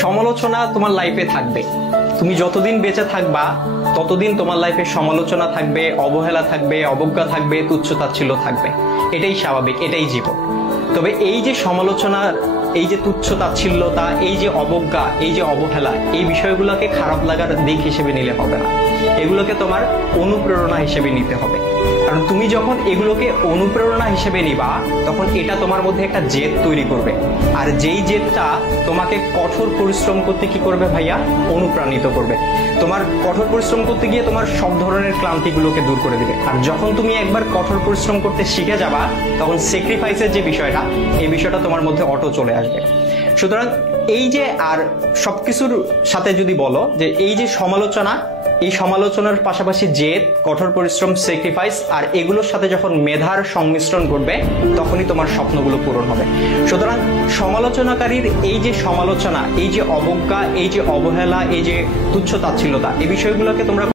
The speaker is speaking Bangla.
সমালোচনা তোমার লাইফে থাকবে। তুমি যতদিন বেঁচে থাকবা ততদিন তোমার লাইফে সমালোচনা থাকবে, অবহেলা থাকবে, অবজ্ঞা থাকবে, তুচ্ছ-তাচ্ছিল্য থাকবে। এটাই স্বাভাবিক, এটাই জীবন। তবে এই যে সমালোচনার, এই যে তুচ্ছ-তাচ্ছিল্যতা, এই যে অবজ্ঞা, এই যে অবহেলা, এই বিষয়গুলোকে খারাপ লাগার দিক হিসেবে নিলে হবে না। এগুলোকে তোমার অনুপ্রেরণা হিসেবে নিতে হবে। কারণ তুমি যখন এগুলোকে অনুপ্রেরণা হিসেবে নিবা তখন এটা তোমার মধ্যে একটা জেদ তৈরি করবে। আর যেই জেদটা তোমাকে কঠোর পরিশ্রম করতে কি করবে ভাইয়া? অনুপ্রাণিত করবে। তোমার কঠোর পরিশ্রম করতে গিয়ে তোমার সব ধরনের ক্লান্তিগুলোকে দূর করে দিবে। আর যখন তুমি একবার কঠোর পরিশ্রম করতে শিখে যাবা তখন স্যাক্রিফাইসের যে বিষয়টা, এই বিষয়টা তোমার মধ্যে অটো চলে আসবে। সুতরাং এই যে, আর সবকিছুর সাথে যদি বলো যে এই যে সমালোচনা, এই সমালোচনার পাশাপাশি জেদ, কঠোর পরিশ্রম, স্যাক্রিফাইস, আর এগুলোর সাথে যখন মেধার সংমিশ্রণ ঘটবে তখনই তোমার স্বপ্নগুলো পূরণ হবে। সুতরাং সমালোচনাকারীর এই যে সমালোচনা, এই যে অবজ্ঞা, এই যে অবহেলা, এই যে তুচ্ছ-তাচ্ছিল্যতা, এই বিষয়গুলোকে তোমরা